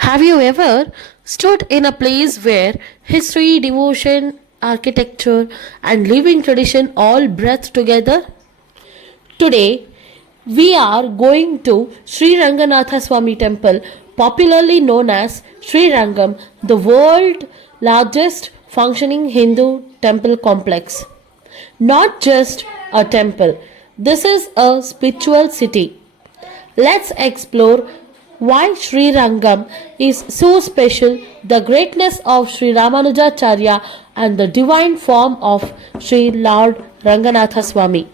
Have you ever stood in a place where history, devotion, architecture, and living tradition all breathe together? Today, we are going to Sri Ranganatha Swami Temple, popularly known as Sri Rangam, the world's largest functioning Hindu temple complex. Not just a temple, this is a spiritual city. Let's explore why Sri Rangam is so special, the greatness of Sri Ramanujacharya, and the divine form of Sri Lord Ranganatha Swami.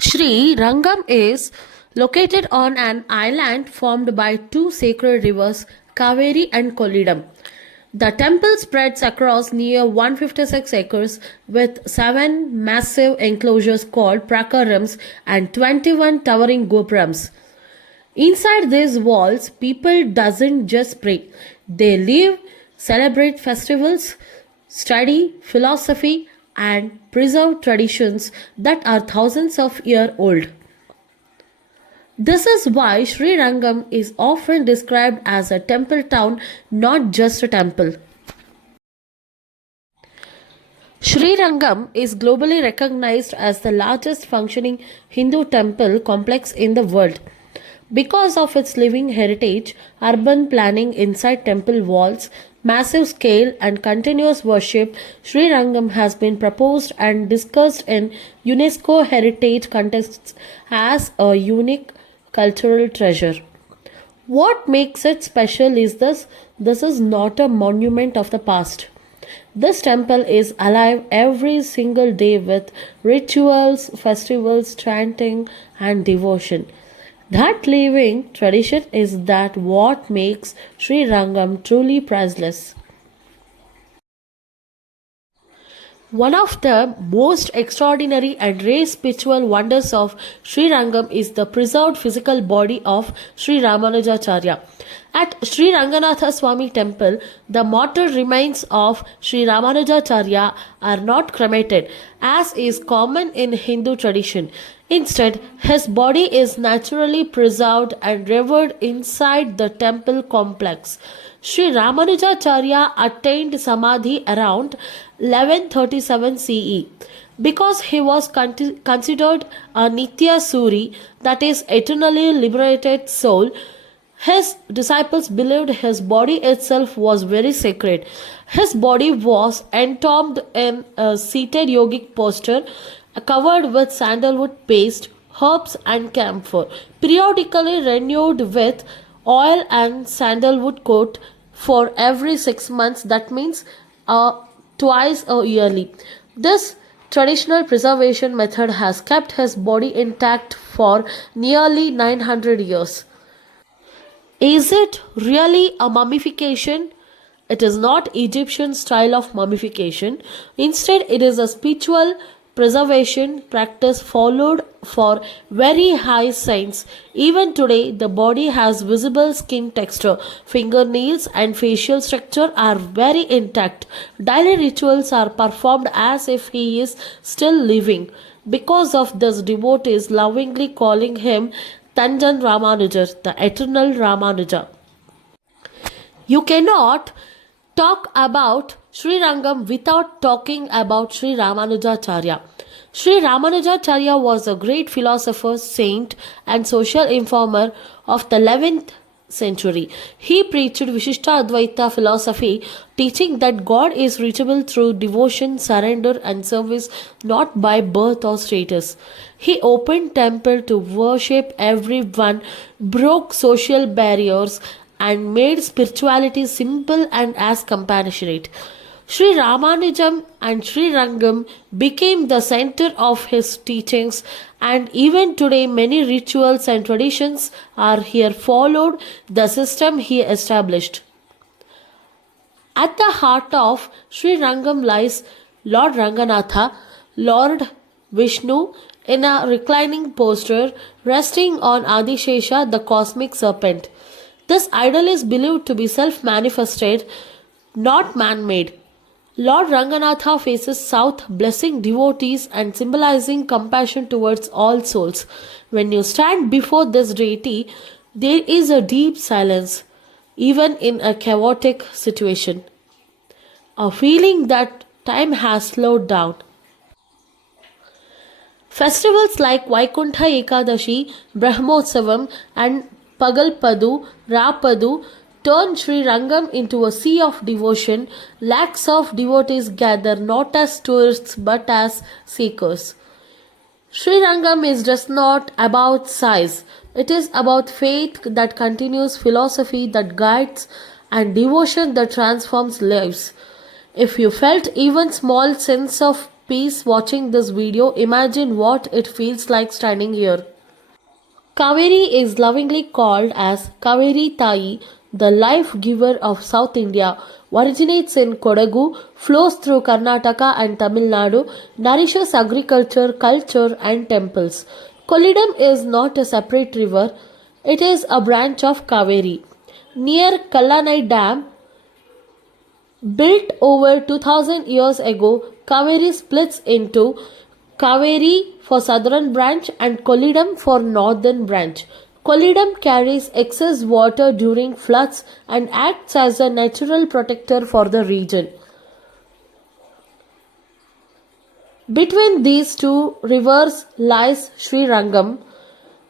Sri Rangam is located on an island formed by two sacred rivers, Kaveri and Kollidam. The temple spreads across near 156 acres with 7 massive enclosures called prakarams and 21 towering gopurams. Inside these walls, people doesn't just pray. They live, celebrate festivals, study philosophy, and preserve traditions that are thousands of years old. This is why Sri Rangam is often described as a temple town, not just a temple. Sri Rangam is globally recognized as the largest functioning Hindu temple complex in the world. Because of its living heritage, urban planning inside temple walls, massive scale, and continuous worship, Sri Rangam has been proposed and discussed in UNESCO heritage contexts as a unique cultural treasure. What makes it special is this is not a monument of the past. This temple is alive every single day with rituals, festivals, chanting, and devotion. That living tradition is that what makes Sri Rangam truly priceless. One of the most extraordinary and rare spiritual wonders of Sri Rangam is the preserved physical body of Sri Ramanujacharya. At Sri Ranganatha Swami Temple, the mortal remains of Sri Ramanujacharya are not cremated, as is common in Hindu tradition. Instead, his body is naturally preserved and revered inside the temple complex. Sri Ramanujacharya attained Samadhi around 1137 CE. Because he was considered a Nitya Suri, that is, eternally liberated soul, his disciples believed his body itself was very sacred. His body was entombed in a seated yogic posture, covered with sandalwood paste, herbs, and camphor, periodically renewed with oil and sandalwood coat for every 6 months. That means twice a yearly. This traditional preservation method has kept his body intact for nearly 900 years. Is it really a mummification? It is not Egyptian style of mummification. Instead, it is a spiritual preservation practice followed for very high science. Even today, the body has visible skin texture, fingernails, and facial structure are very intact. Daily rituals are performed as if he is still living. Because of this, devotees lovingly calling him Tanjan Ramanujar, the eternal Ramanuja. You cannot talk about Sri Rangam without talking about Sri Ramanujacharya. Sri Ramanujacharya was a great philosopher, saint, and social informer of the 11th century. He preached Vishishta Advaita philosophy, teaching that God is reachable through devotion, surrender, and service, not by birth or status. He opened temple to worship everyone, broke social barriers, and made spirituality simple and as compassionate. Sri Ramanujam and Sri Rangam became the center of his teachings, and even today many rituals and traditions are here followed the system he established. At the heart of Sri Rangam lies Lord Ranganatha, Lord Vishnu, in a reclining posture, resting on Adishesha, the cosmic serpent. This idol is believed to be self manifested, not man made. Lord Ranganatha faces south, blessing devotees and symbolizing compassion towards all souls. When you stand before this deity, there is a deep silence, even in a chaotic situation. A feeling that time has slowed down. Festivals like Vaikuntha Ekadashi, Brahmotsavam, and Pagalpadu, Rapadu turn Sri Rangam into a sea of devotion. Lakhs of devotees gather not as tourists but as seekers. Sri Rangam is just not about size. It is about faith that continues, philosophy that guides, and devotion that transforms lives. If you felt even small sense of peace watching this video, imagine what it feels like standing here. Kaveri is lovingly called as Kaveri Tai, the life giver of South India, originates in Kodagu, flows through Karnataka and Tamil Nadu, nourishes agriculture, culture, and temples. Kollidam is not a separate river, it is a branch of Kaveri. Near Kallanai Dam, built over 2000 years ago, Kaveri splits into Kaveri for southern branch and Kollidam for northern branch. Kollidam carries excess water during floods and acts as a natural protector for the region. Between these two rivers lies Sri Rangam,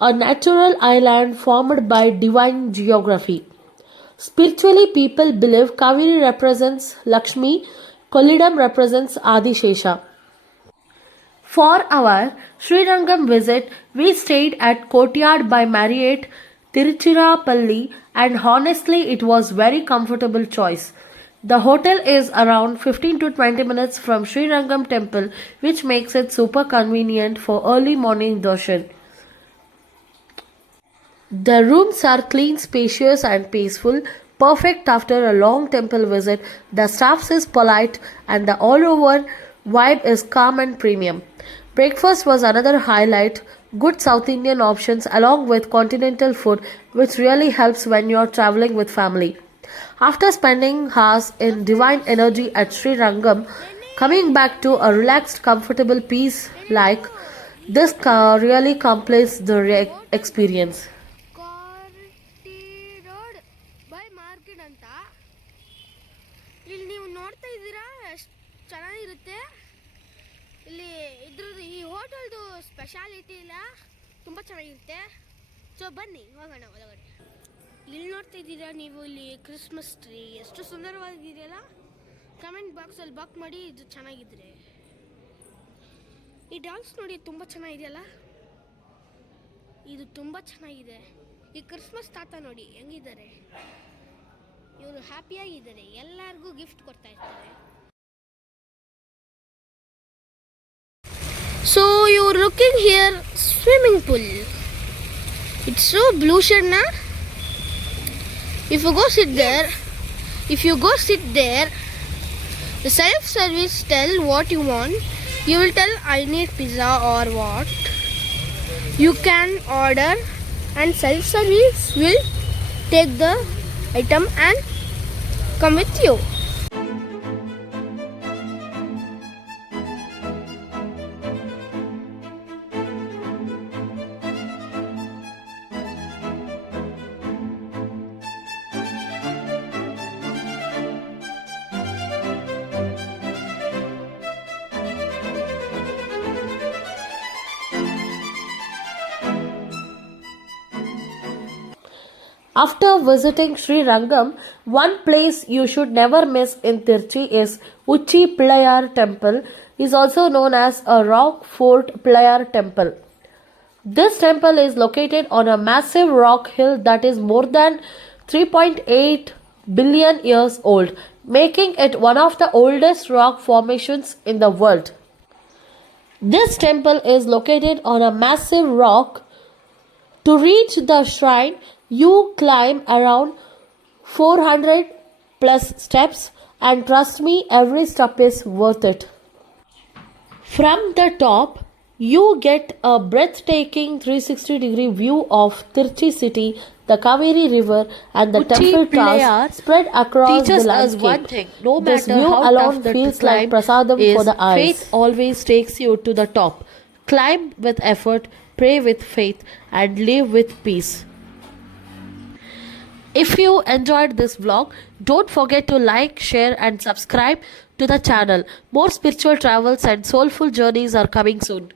a natural island formed by divine geography. Spiritually, people believe Kaveri represents Lakshmi, Kollidam represents Adishesha. For our Sri Rangam visit, we stayed at Courtyard by Marriott, Tiruchirappalli, and honestly, it was very comfortable choice. The hotel is around 15 to 20 minutes from Sri Rangam temple, which makes it super convenient for early morning darshan. The rooms are clean, spacious, and peaceful, perfect after a long temple visit. The staff is polite, and the all over vibe is calm and premium. Breakfast was another highlight. Good South Indian options along with continental food, which really helps when you are traveling with family. After spending hours in divine energy at Sri Rangam, coming back to a relaxed, comfortable peace like this really completes the experience. CAR-T road by market ಅಂತ ಇಲ್ಲಿ ನೀವು ನೋಡ್ತಾ ಇದ್ದೀರಾ ಎಷ್ಟು ಚೆನ್ನಾಗಿರುತ್ತೆ. ಇಲ್ಲಿ ಇದ್ರದ್ದು ಈ ಹೋಟೆಲ್ದು ಸ್ಪೆಷಾಲಿಟಿ ಇಲ್ಲ, ತುಂಬ ಚೆನ್ನಾಗಿರುತ್ತೆ. ಸೊ ಬನ್ನಿ ಹೋಗೋಣ ಒಳಗಡೆ. ಇಲ್ಲಿ ನೋಡ್ತಾ ಇದ್ದೀರಾ ನೀವು, ಇಲ್ಲಿ ಕ್ರಿಸ್ಮಸ್ ಟ್ರೀ ಎಷ್ಟು ಸುಂದರವಾಗಿದೆಯಲ್ಲ. ಕಮೆಂಟ್ ಬಾಕ್ಸಲ್ಲಿ ಬಾಕ್ ಮಾಡಿ ಇದು ಚೆನ್ನಾಗಿದ್ರೆ. ಈ ಡ್ಯಾನ್ಸ್ ನೋಡಿ ತುಂಬ ಚೆನ್ನಾಗಿದೆಯಲ್ಲ, ಇದು ತುಂಬ ಚೆನ್ನಾಗಿದೆ. ಈ ಕ್ರಿಸ್ಮಸ್ ತಾತ ನೋಡಿ ಹೆಂಗಿದ್ದಾರೆ, ಇವರು ಹ್ಯಾಪಿಯಾಗಿದ್ದಾರೆ, ಎಲ್ಲರಿಗೂ ಗಿಫ್ಟ್ ಕೊಡ್ತಾ ಇರ್ತಾರೆ. So you looking here swimming pool. It's so blue shade ನಾ. If you go sit there, the self-service tell what you want. You will tell I need pizza or what. You can order and self-service will take the item and come with you. After visiting Sri Rangam, one place you should never miss in Tirchi is Uchi Pillayar Temple, is also known as a rock fort Pillayar Temple. This temple is located on a massive rock hill that is more than 3.8 billion years old. making it one of the oldest rock formations in the world. This temple is located on a massive rock. To reach the shrine, you climb around 400 plus steps, and trust me, every step is worth it. From the top, you get a breathtaking 360-degree view of Tirchi city, the Kaveri river, and the Uchi temple Pillayar towers spread across the teaches us landscape. one thing: no This matter view how alone tough the feels like climb prasadam is, for the eyes. faith always takes you to the top. Climb with effort, pray with faith, and live with peace. If you enjoyed this vlog, don't forget to like, share, and subscribe to the channel. More spiritual travels and soulful journeys are coming soon.